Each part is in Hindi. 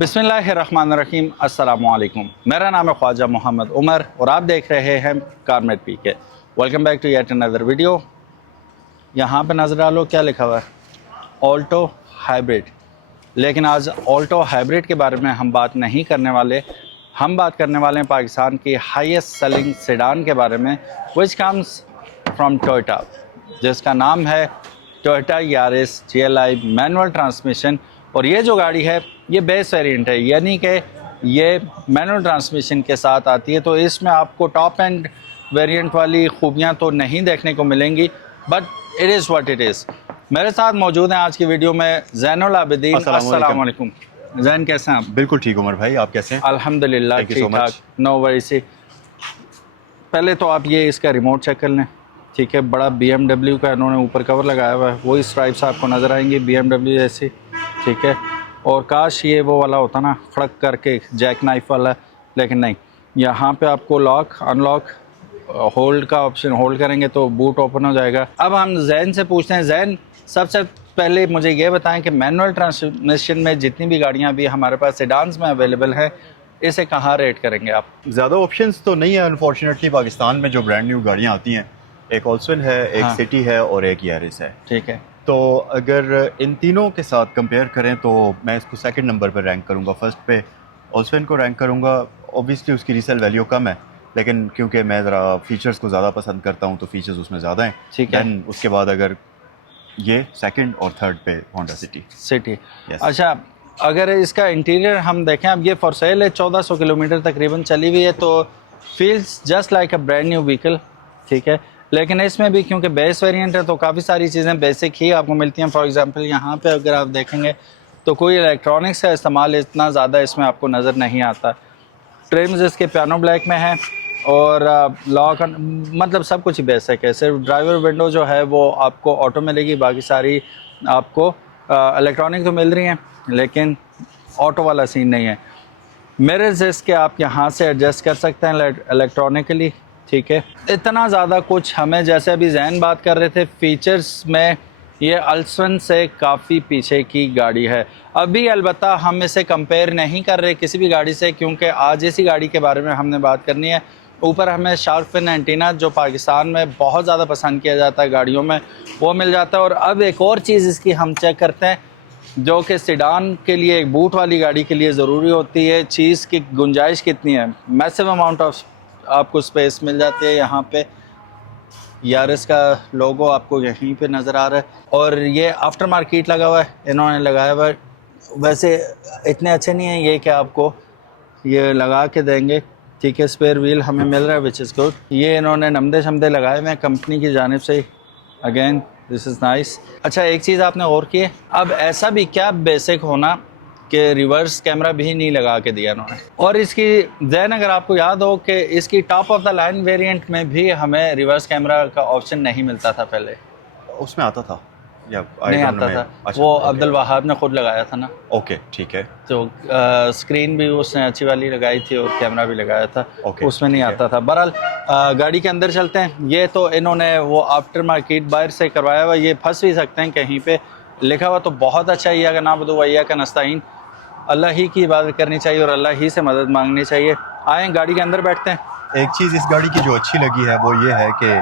बिस्मिल्लाहिर्रहमानिर्रहीम अस्सलामुअलैकुम। मेरा नाम है ख्वाजा मोहम्मद उमर और आप देख रहे हैं कारमेट PK. Welcome back to yet another video. यहाँ पे नज़र डालो क्या लिखा हुआ है, ऑल्टो हाइब्रिड। लेकिन आज ऑल्टो हाइब्रिड के बारे में हम बात नहीं करने वाले, हम बात करने वाले हैं पाकिस्तान की हाईएस्ट सेलिंग सेडान के बारे में, विच कम्स फ्रॉम टोयोटा, जिसका नाम है Toyota Yaris GLI manual transmission. और ये जो गाड़ी है ये बेस वेरिएंट है, यानी कि ये मैनुअल ट्रांसमिशन के साथ आती है। तो इसमें आपको टॉप एंड वेरिएंट वाली खूबियाँ तो नहीं देखने को मिलेंगी, but it is what it is. मेरे साथ मौजूद हैं आज की वीडियो में ज़ैनुल आबिदीन। अस्सलाम वालेकुम। ज़ैन कैसे हैं आप? बिल्कुल ठीक उमर भाई, आप कैसे हैं? अल्हम्दुलिल्लाह ठीक ठाक, नो वरी से। पहले तो आप ये इसका रिमोट चेक कर लें, ठीक है। बड़ा BMW का इन्होंने ऊपर कवर लगाया हुआ है, वही स्ट्राइप्स आपको नज़र आएंगी BMW जैसी, ठीक है। और काश ये वो वाला होता ना, खड़क करके जैक नाइफ वाला, लेकिन नहीं। यहाँ पे आपको लॉक अनलॉक होल्ड का ऑप्शन, होल्ड करेंगे तो बूट ओपन हो जाएगा। अब हम जैन से पूछते हैं। जैन, सबसे पहले मुझे ये बताएं कि मैनुअल ट्रांसमिशन में जितनी भी गाड़ियाँ भी हमारे पास सेडान्स में अवेलेबल हैं, इसे कहाँ रेट करेंगे आप? ज़्यादा ऑप्शंस तो नहीं है अनफॉर्चुनेटली। पाकिस्तान में जो ब्रांड न्यू गाड़ियाँ आती हैं, एक ऑल्सविन है, एक हाँ। सिटी है और एक यारिस है, ठीक है। तो अगर इन तीनों के साथ कंपेयर करें तो मैं इसको सेकंड नंबर पर रैंक करूंगा। फर्स्ट पे ऑल्सविन को रैंक करूंगा। ऑब्वियसली उसकी रीसेल वैल्यू कम है, लेकिन क्योंकि मैं ज़रा फीचर्स को ज़्यादा पसंद करता हूं तो फीचर्स उसमें ज़्यादा हैं। ठीक है। दैन उसके बाद अगर ये सेकंड और थर्ड पे होंडा सिटी। अच्छा, अगर इसका इंटीरियर हम देखें, अब ये फॉर सेल है, 1400 किलोमीटर तकरीबन चली हुई है, तो feels just like a brand new vehicle, ठीक है। लेकिन इसमें भी क्योंकि बेस वेरिएंट है तो काफ़ी सारी चीज़ें बेसिक ही आपको मिलती हैं। फॉर एग्जांपल यहाँ पे अगर आप देखेंगे तो कोई इलेक्ट्रॉनिक्स का इस्तेमाल इतना ज़्यादा इसमें आपको नज़र नहीं आता। ट्रिम्स इसके पियानो ब्लैक में है और लॉक मतलब सब कुछ ही बेसिक है। सिर्फ ड्राइवर विंडो जो है वो आपको ऑटो मिलेगी, बाकी सारी आपको इलेक्ट्रॉनिक तो मिल रही हैं, लेकिन ऑटो वाला सीन नहीं है। मिरर्स इसके आप यहाँ से एडजस्ट कर सकते हैं इलेक्ट्रॉनिकली, ठीक है। इतना ज़्यादा कुछ हमें, जैसे अभी जैन बात कर रहे थे, फीचर्स में ये अल्सवन से काफ़ी पीछे की गाड़ी है। अभी अलबत्ता हम इसे कंपेयर नहीं कर रहे किसी भी गाड़ी से, क्योंकि आज इसी गाड़ी के बारे में हमने बात करनी है। ऊपर हमें शार्क फिन एंटीना, जो पाकिस्तान में बहुत ज़्यादा पसंद किया जाता है गाड़ियों में, वो मिल जाता है। और अब एक और चीज़ इसकी हम चेक करते हैं, जो कि सेडान के लिए, एक बूट वाली गाड़ी के लिए ज़रूरी होती है। चीज़ की गुंजाइश कितनी है, मैसिव अमाउंट ऑफ आपको स्पेस मिल जाती है। यहाँ पे यारिस का लोगो आपको यहीं पे नज़र आ रहा है, और ये आफ्टर मार्केट लगा हुआ है, इन्होंने लगाया हुआ है। वैसे इतने अच्छे नहीं है ये कि आपको ये लगा के देंगे, ठीक है। स्पेयर व्हील हमें मिल रहा है, विच इज़ गुड। ये इन्होंने नमदे शमदे लगाए हुए हैं कंपनी की जानिब से, अगेन दिस इज़ नाइस। अच्छा, एक चीज़ आपने और की है, अब ऐसा भी क्या बेसिक होना कि रिवर्स कैमरा भी नहीं लगा के दिया इन्होंने। और इसकी दैन, अगर आपको याद हो कि इसकी top of the line variant में भी हमें रिवर्स कैमरा का ऑप्शन नहीं मिलता था पहले। उसमें आता था या नहीं आता था? अच्छा, वो अब्दुल वहाब ने खुद लगाया था ना। ओके ठीक है। तो स्क्रीन भी उसने अच्छी वाली लगाई थी और कैमरा भी लगाया था, उसमें नहीं आता था। बहरहाल गाड़ी के अंदर चलते हैं। ये तो इन्होंने वो आफ्टर मार्केट बाहर से करवाया हुआ, ये फंस भी सकते हैं कहीं पे, लिखा हुआ तो बहुत अच्छा ही है कि ना बदू वैया का नस्ताइन, अल्लाह ही की इबादत करनी चाहिए और अल्लाह ही से मदद मांगनी चाहिए। आए गाड़ी के अंदर बैठते हैं। एक चीज़ इस गाड़ी की जो अच्छी लगी है वो ये है कि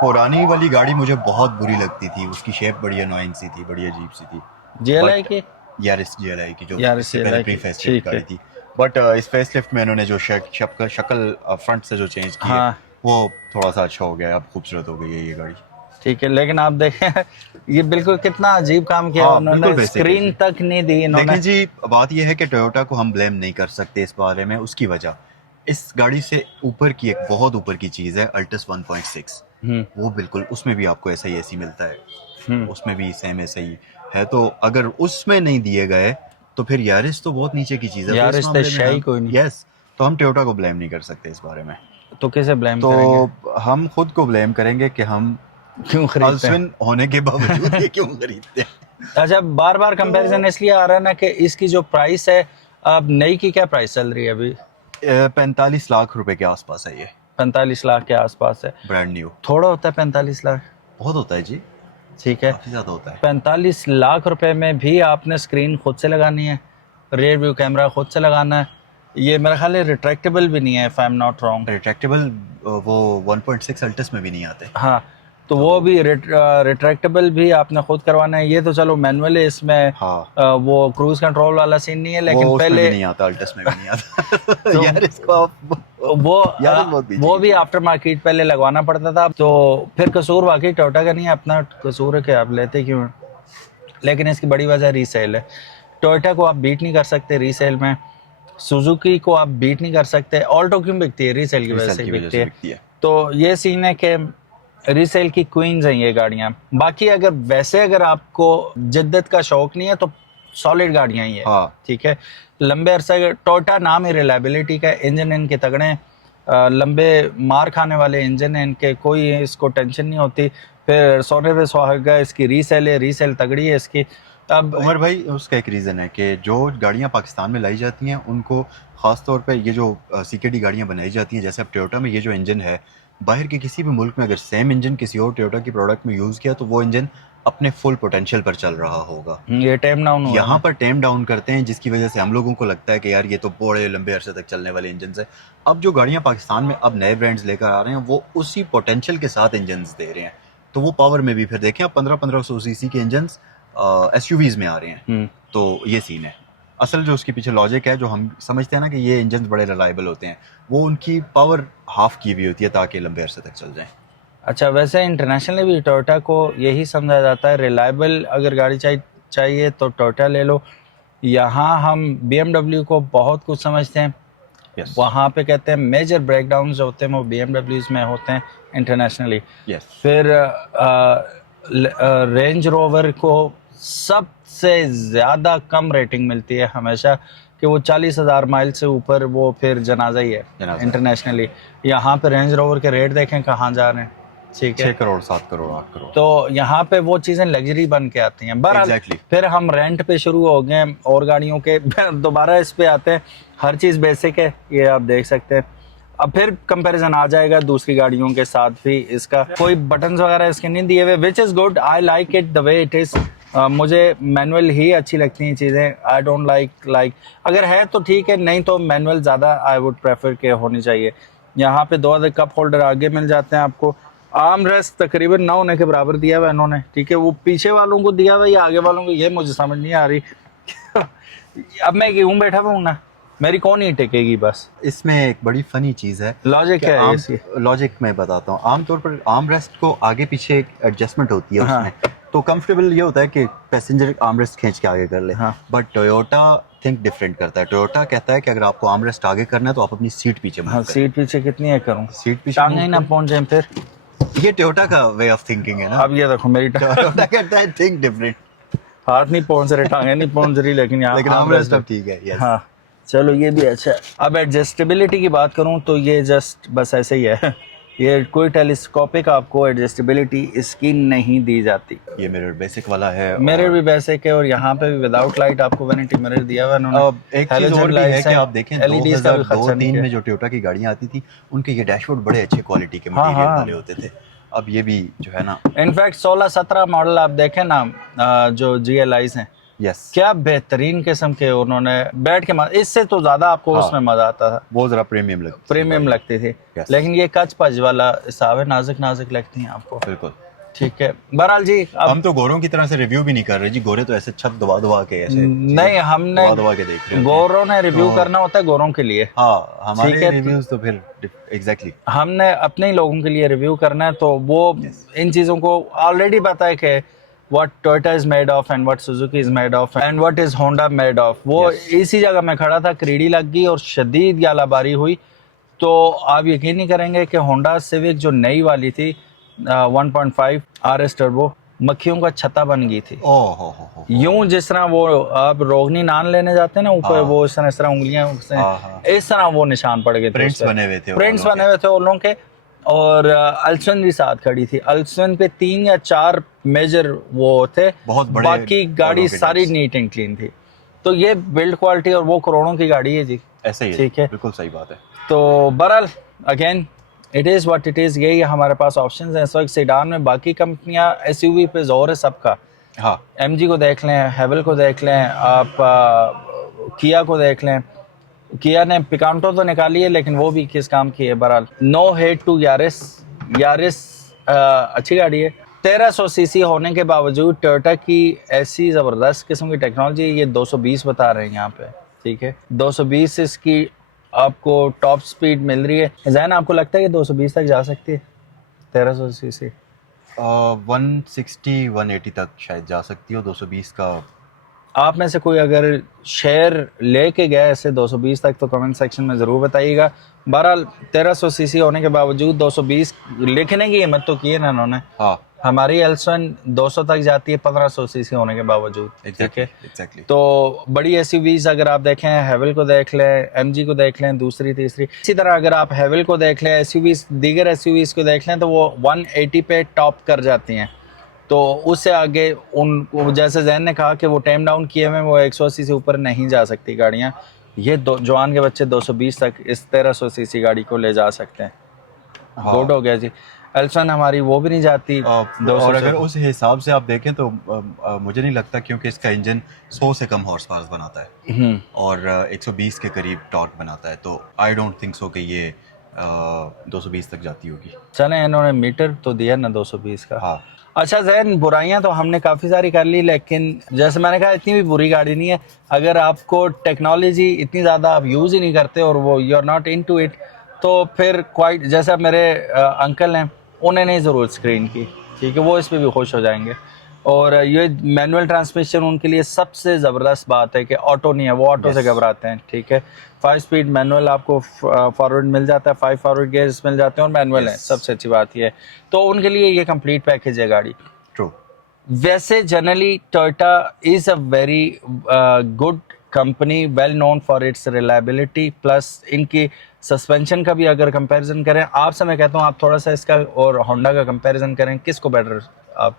पुरानी वाली गाड़ी मुझे बहुत बुरी लगती थी, उसकी शेप बड़ी अनोइंग सी थी, बड़ी अजीब सी थी। GLI की, यारिस GLI की, जो यारिस GLI प्री की, फेसलिफ्ट गाड़ी थी। बट इस फेसलिफ्ट में इन्होंने जो शक्ल फ्रंट से जो चेंज की है, वो थोड़ा सा अच्छा हो गया, अब खूबसूरत हो गई है ये गाड़ी, ठीक है। लेकिन आप देखें ये बिल्कुल कितना अजीब काम किया उन्होंने, स्क्रीन तक नहीं दी इन्होंने। लेकिन जी बात ये है कि टोयोटा को हम ब्लेम नहीं कर सकते इस बारे में। उसकी वजह, इस गाड़ी से ऊपर की, एक बहुत ऊपर की चीज़ है अल्टस 1.6। वो बिल्कुल, उसमें भी आपको ऐसा ही एसी मिलता है, उसमें भी सेम ऐसा ही है। तो अगर उसमें नहीं दिए गए तो फिर यारिस तो बहुत नीचे की चीज़ है। यारिस तो शायद कोई नहीं। यस, तो हम टोयोटा को ब्लेम नहीं कर सकते इस बारे में। तो किसे ब्लेम तो करेंगे? हम खुद को ब्लेम करेंगे कि हम क्यों खरीदते हैं, होने के बावजूद ये क्यों खरीदते हैं। अच्छा, बार बार कंपैरिजन इसलिए आ रहा है ना कि इसकी जो प्राइस है, अब नई की क्या प्राइस चल रही है अभी? 45 लाख रुपए के आसपास है ये। 45 लाख के आसपास है, ब्रांड न्यू। थोड़ा होता है 45 लाख? बहुत होता है जी, ठीक है। काफी ज्यादा होता है। 45 लाख रुपए में भी आपने स्क्रीन खुद से लगानी है, रेयर व्यू कैमरा खुद से लगाना है। ये मेरा ख्याल है रिट्रैक्टेबल भी नहीं है, if I am not wrong. Retractable वो 1.6 अल्टस में भी नहीं आते। हाँ, तो वो भी रिट्रैक्टेबल भी आपने खुद करवाना है। ये तो चलो मैनुअल है, इसमें हाँ, वो क्रूज कंट्रोल वाला सीन नहीं है, लेकिन वो उसमें पहले भी नहीं आता, अल्टस में भी नहीं आता। तो यार इसको आप वो भी आफ्टर मार्केट पहले लगवाना पड़ता था। तो फिर कसूर वाकई टोयोटा का नहीं है, अपना कसूर है कि आप लेते क्यों हैं। लेकिन इसकी बड़ी वजह रीसेल है। टोयोटा को आप बीट नहीं कर सकते रीसेल में, सुजुकी को आप बीट नहीं कर सकते। ऑल्टो क्यों बिकती है? रीसेल की वजह से बिकती है। तो ये सीन है कि रीसेल की क्वींस हैं ये गाड़ियाँ। बाकी अगर वैसे अगर आपको जिद्दत का शौक नहीं है तो सॉलिड गाड़ियाँ ही है। हाँ, ठीक है, लंबे अरसे टोयोटा नाम है रिलायबिलिटी का, इंजन इनके तगड़े हैं, लंबे मार खाने वाले इंजन हैं इनके, कोई इसको टेंशन नहीं होती। फिर सोने पे सुहागा इसकी रीसेल है, रीसेल तगड़ी है इसकी। अब उमर भाई उसका एक रीज़न है कि जो गाड़ियाँ पाकिस्तान में लाई जाती हैं उनको ख़ास तौर पे ये जो सीकेडी गाड़ियाँ बनाई जाती हैं, जैसे अब टोयोटा में ये जो इंजन है, बाहर के किसी भी मुल्क में अगर सेम इंजन किसी और टोयोटा की प्रोडक्ट में यूज़ किया तो वो इंजन अपने फुल पोटेंशियल पर चल रहा होगा। ये टेम डाउन हुआ यहाँ पर टेम डाउन करते हैं, जिसकी वजह से हम लोगों को लगता है कि यार ये तो बड़े लंबे अरसे तक चलने वाले इंजन है। अब जो गाड़ियाँ पाकिस्तान में अब नए ब्रांड्स लेकर आ रहे हैं वो उसी पोटेंशियल के साथ इंजन दे रहे हैं। तो वो पावर में भी फिर देखें आप 1500 सीसी के इंजन एसयूवीज में आ रहे हैं। तो ये सीन है। असल जो उसके पीछे लॉजिक है, जो हम समझते हैं ना कि ये इंजन बड़े रिलायबल होते हैं, वो उनकी पावर हाफ की हुई होती है ताकि लंबे अरसे तक चल जाएं। अच्छा, वैसे इंटरनेशनली भी टोयोटा को यही समझा जाता है, रिलायबल अगर गाड़ी चाहिए तो टोयोटा ले लो। यहाँ हम BMW को बहुत कुछ समझते हैं। Yes. वहाँ पे कहते हैं मेजर ब्रेकडाउन जो होते हैं वो BMWs में होते हैं इंटरनेशनली। Yes. फिर रेंज रोवर को सबसे ज़्यादा कम रेटिंग मिलती है हमेशा कि वो 40,000 माइल से ऊपर वो फिर जनाजा ही है इंटरनेशनली। यहाँ पे रेंज रोवर के रेट देखें कहाँ जा रहे हैं। ठीक है, 6 करोड़ 7 करोड़ 8 करोड़। तो यहाँ पे वो चीज़ें लग्जरी बन के आती हैं। बहरहाल फिर हम रेंट पे शुरू हो गए और गाड़ियों के दोबारा इस पे आते हैं। हर चीज़ बेसिक है, ये आप देख सकते हैं। अब फिर कंपैरिजन आ जाएगा दूसरी गाड़ियों के साथ भी। इसका कोई बटन्स वगैरह इसके नहीं दिए हुए, which is good, I like it the way it is. मुझे मैनुअल ही अच्छी लगती हैं चीज़ें। आई डोंट लाइक अगर है तो ठीक है, नहीं तो मैनुअल ज़्यादा आई वुड प्रेफर के होनी चाहिए। यहाँ पे 2 अदर कप होल्डर आगे मिल जाते हैं आपको। आर्म रेस्ट तकरीबन 9 होने के बराबर दिया हुआ इन्होंने। ठीक है, वो पीछे वालों को दिया हुआ या आगे वालों को, ये मुझे समझ नहीं आ रही। अब मैं क्यों बैठा हुआ हूँ ना, मेरी कौन ही टेकेगी। बस इसमें एक बड़ी फनी चीज़ है, लॉजिक है। लॉजिक मैं बताता हूँ। आमतौर पर आर्म रेस्ट को आगे पीछे एक एडजस्टमेंट होती है उसमें, तो कंफर्टेबल ये होता है कि पैसेंजर आर्म रेस्ट खींच के आगे कर ले। बट टोयोटा थिंक डिफरेंट करता है। टोयोटा कहता है कि अगर आपको आर्म रेस्ट आगे करना है तो आप अपनी सीट पीछे मूव करें। सीट पीछे कितनी है करूँ, सीट पीछे टांगे ना पहुंच जाए फिर। ये टोयोटा का वे ऑफ थिंकिंग है ना। अब ये देखो मेरी टोयोटा कहता है थिंक डिफरेंट। हाथ नहीं पहुंच रहे, टांगे नहीं पहुंच रही, लेकिन यहाँ आर्म रेस्ट अब ठीक है। हाँ चलो ये भी अच्छा है। अब एडजस्टेबिलिटी की बात करूँ तो ये जस्ट बस ऐसे ही है। ये कोई टेलीस्कोपिक आपको एडजस्टेबिलिटी इसकी नहीं दी जाती। ये मिरर बेसिक वाला है, मिरर भी बेसिक है, और यहाँ पे भी विदाउट लाइट आपको वैनिटी मिरर दिया हुआ है उन्होंने। अब एक चीज और भी है कि आप देखें LEDs का भी खर्चा 2002-03 में जो टोयोटा की गाड़ियाँ आती थी उनके ये डैशबोर्ड बड़े अच्छे क्वालिटी के मटेरियल वाले होते थे। अब ये भी जो है ना, इनफैक्ट 16-17 मॉडल आप देखें ना, जो GLIs हैं, यस, क्या बेहतरीन किस्म के उन्होंने बैठ के इससे तो ज्यादा आपको उसमें मजा आता था। वो जरा प्रीमियम लगती थी। लेकिन ये कच पच वाला हिसाब है, नाजुक लगती हैं आपको। बिल्कुल ठीक है। बहरहाल जी, हम तो गोरों की तरह से रिव्यू भी नहीं कर रहे जी। गोरे तो ऐसे छत दबा के ऐसे नहीं, हमने दबा के देख रहे हैं। गोरों ने रिव्यू करना होता है गोरों के लिए। हाँ, हमारे रिव्यूज तो फिर एग्जैक्टली हमने अपने ही लोगों के लिए रिव्यू करना है, तो वो इन चीजों को ऑलरेडी पता है कि what Toyota is made of and what Suzuki is made of and what is Honda made of। वो इसी जगह में खड़ा था, क्रीडी लग गई और शदीद यालाबारी हुई। तो आप यकीन नहीं करेंगे कि होंडा सिविक जो नई वाली थी 1.5 RS टर्बो, मक्खियों का छत्ता बन गई थी। यूं जिस तरह वो आप रोगनी नान लेने जाते हैं ना ऊपर, वो इस तरह उंगलियां इस तरह वो निशान पड़ गए थे, प्रिंट्स बने हुए थे उन लोगों के। और अल्सन भी साथ खड़ी थी। अल्सन पे 3 या 4 मेजर वो थे, बहुत बड़े, बाकी गाड़ी सारी नीट एंड क्लीन थी। तो ये बिल्ड क्वालिटी, और वो करोड़ों की गाड़ी है जी। ऐसे ही ठीक है, बिल्कुल सही बात है। तो बहरहाल again it is what it is. यही हमारे पास ऑप्शंस हैं इस वक्त सेडान में। बाकी कंपनियां SUV पे जोर है सबका। हाँ, MG को देख लें, हेवल को देख लें, आप किया को देख लें, किया ने पिकांटो तो निकाली है लेकिन वो भी किस काम की है। बहरहाल no hate to Yaris, Yaris अच्छी गाड़ी है। 1300 सीसी होने के बावजूद टोयोटा की ऐसी ज़बरदस्त किस्म की टेक्नोलॉजी, ये 220 बता रहे हैं यहाँ पे, ठीक है 220 इसकी आपको टॉप स्पीड मिल रही है। जैन आपको लगता है कि 220 तक जा सकती है 1300 सीसी? 160 180 तक शायद जा सकती हो। 220 का आप में से कोई अगर शेयर लेके गया ऐसे 220 तक तो कमेंट सेक्शन में ज़रूर बताइएगा। बहरहाल 1300 सीसी होने के बावजूद 220 लिखने की हिम्मत तो की है ना उन्होंने। हाँ हमारी एल्सन 200 तक जाती है 1500 सीसी होने के बावजूद, ठीक है। एग्जैक्टली। तो बड़ी एसयूवीज अगर आप देखें, हेवल को देख लें, एमजी को देख लें, दूसरी तीसरी, इसी तरह अगर आप हेवल को देख लें, एसयूवीज दीगर एसयूवीज को देख लें तो वो 180 पे टॉप कर जाती हैं। तो उससे आगे उन जैसे जैन ने कहा कि वो टेम डाउन किए हुए वो 180 से ऊपर नहीं जा सकती गाड़ियाँ। ये जवान के बच्चे 220 तक इस 1300 सीसी गाड़ी को ले जा सकते हैं। हाँ। गुड हो गया जी। एल्सन हमारी वो भी नहीं जाती 200 और से। अगर उस हिसाब से आप देखें तो मुझे नहीं लगता, क्योंकि इसका इंजन 100 से कम हॉर्स पावर बनाता है और 120 के करीब टॉर्क बनाता है, तो आई डोंट थिंक सो कि ये 220 तक जाती होगी। चले इन्होंने मीटर तो दिया ना 220 का। हाँ। अच्छा जैन, बुराइयां तो हमने काफ़ी सारी कर ली, लेकिन जैसे मैंने कहा इतनी भी बुरी गाड़ी नहीं है। अगर आपको टेक्नोलॉजी इतनी ज़्यादा आप यूज़ ही नहीं करते और वो you are not into it, तो फिर क्वाइट जैसे मेरे अंकल हैं, उन्हें नहीं ज़रूरत स्क्रीन की, ठीक है, वो इस पर भी खुश हो जाएंगे। और ये मैनुअल ट्रांसमिशन उनके लिए सबसे ज़बरदस्त बात है कि ऑटो नहीं है, वो ऑटो से घबराते हैं, ठीक है। 5 स्पीड मैनुअल आपको फॉरवर्ड मिल जाता है, 5 फॉरवर्ड गियर्स मिल जाते हैं और मैनुअल है, सबसे अच्छी बात ये है। तो उनके लिए ये कंप्लीट पैकेज है गाड़ी। ट्रू। वैसे generally Toyota is a very good company, well known for its reliability, plus इनकी सस्पेंशन का भी अगर कंपैरिजन करें आपसे, मैं कहता हूँ आप थोड़ा सा इसका और होंडा का कंपैरिजन करें, किसको बेटर आप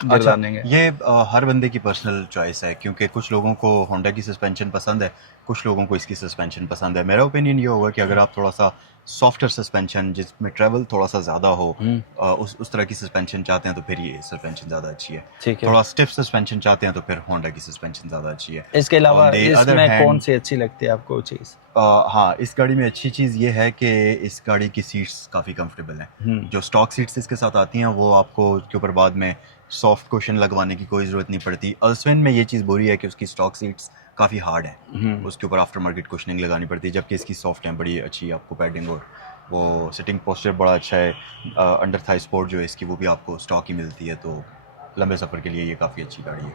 अच्छा, देंगे? ये हर बंदे की पर्सनल चॉइस है, क्योंकि कुछ लोगों को होंडा की सस्पेंशन पसंद है, कुछ लोगों को इसकी सस्पेंशन पसंद है। मेरा ओपिनियन ये होगा कि अगर आप थोड़ा सा सॉफ्टर सस्पेंशन जिसमें ट्रैवल थोड़ा सा ज़्यादा हो, उस तरह की सस्पेंशन चाहते हैं तो फिर ये सस्पेंशन ज़्यादा अच्छी है। ठीक है। थोड़ा स्टिफ सस्पेंशन चाहते हैं तो फिर होंडा की सस्पेंशन ज़्यादा अच्छी है। इसके अलावा On the other इसमें hand, कौन सी अच्छी लगती है आपको चीज़? हाँ, इस गाड़ी में अच्छी चीज़ ये है कि इस गाड़ी की सीट्स काफ़ी कंफर्टेबल हैं। जो स्टॉक सीट्स इसके साथ आती हैं वो आपको उसके ऊपर बाद में सॉफ्ट कुशन लगवाने की कोई ज़रूरत नहीं पड़ती। अल्सवेन में ये चीज़ बुरी है कि उसकी स्टॉक सीट्स काफ़ी हार्ड हैं, उसके ऊपर आफ्टर मार्केट कुशनिंग लगानी पड़ती है, जबकि इसकी सॉफ्ट हैं, बड़ी अच्छी आपको पैडिंग और वो सिटिंग पोस्चर बड़ा अच्छा है। अंडर थाई सपोर्ट जो है इसकी वो भी आपको स्टॉक ही मिलती है, तो लंबे सफ़र के लिए ये काफ़ी अच्छी गाड़ी है।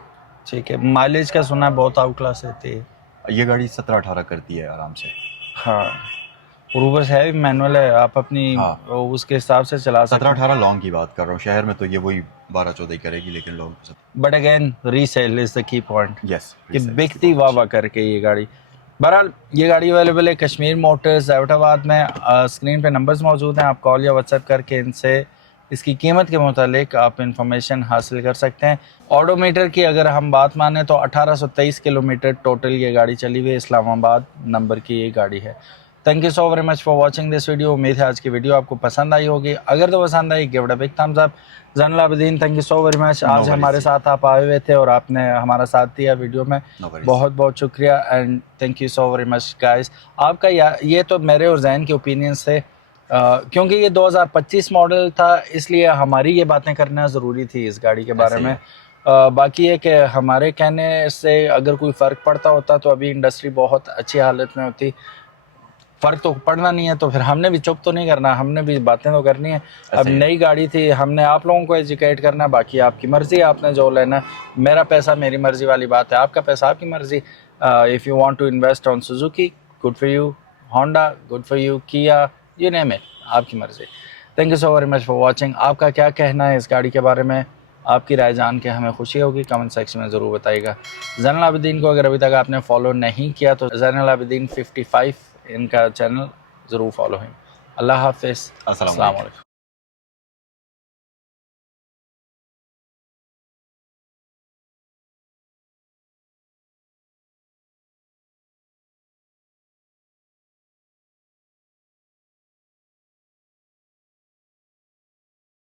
ठीक है। माइलेज का सुना है बहुत आउट क्लास रहती है ये गाड़ी 17-18 करती है आराम से। हाँ, और ऊपर से है मैनुअल है, आप अपनी उसके हिसाब से चला सकते हैं। 17-18 लॉन्ग की बात कर रहा हूँ, शहर में तो ये वही 12-14 ही करेगी, लेकिन long. But again resale is the key point, yes, कि बिकती वाह वाह करके ये गाड़ी। बहरहाल ये गाड़ी अवेलेबल है कश्मीर मोटर्स एबटाबाद में। स्क्रीन पे नंबर्स मौजूद हैं, आप कॉल या व्हाट्सएप करके इनसे इसकी कीमत के मुतालिक आप इंफॉर्मेशन हासिल कर सकते हैं। ऑडोमीटर की अगर हम बात माने तो 1823 किलोमीटर टोटल ये गाड़ी चली हुई है, इस्लामाबाद नंबर की ये गाड़ी है। Thank you so very much for watching this video. उम्मीद है आज की वीडियो आपको पसंद आई होगी। अगर तो पसंद I give it a big thumbs up. Zainul Abidin, thank you so very much. आज हमारे साथ आप आए हुए थे और आपने हमारा साथ दिया वीडियो में, बहुत बहुत शुक्रिया and thank you so very much guys. आपका ये तो मेरे और जैन के ओपिनियन से क्योंकि ये 2025 मॉडल था इसलिए हमारी ये बातें करना ज़रूरी थी इस गाड़ी के बारे में। बाकी ये कि हमारे कहने से अगर कोई फ़र्क पड़ता होता तो अभी इंडस्ट्री बहुत अच्छी हालत में होती। फ़र्क तो पड़ना नहीं है तो फिर हमने भी चुप तो नहीं करना, हमने भी बातें तो करनी है। अब नई गाड़ी थी, हमने आप लोगों को एजुकेट करना, बाकी आपकी मर्ज़ी, आपने जो लेना। मेरा पैसा मेरी मर्ज़ी वाली बात है, आपका पैसा आपकी मर्ज़ी। If you want to invest on Suzuki, good for you. Honda, good for you. Kia, you name it, आपकी मर्ज़ी। Thank you so very much for watching. आपका क्या कहना है इस गाड़ी के बारे में? आपकी राय जान के हमें खुशी होगी, कमेंट सेक्शन में ज़रूर बताइएगा। ज़ैनुल आबिदीन को अगर अभी तक आपने फॉलो नहीं किया तो ज़ैनुल आबिदीन 55 इनका चैनल ज़रूर फॉलो है। अल्लाह हाफ़िज़, अस्सलाम वालेकुम।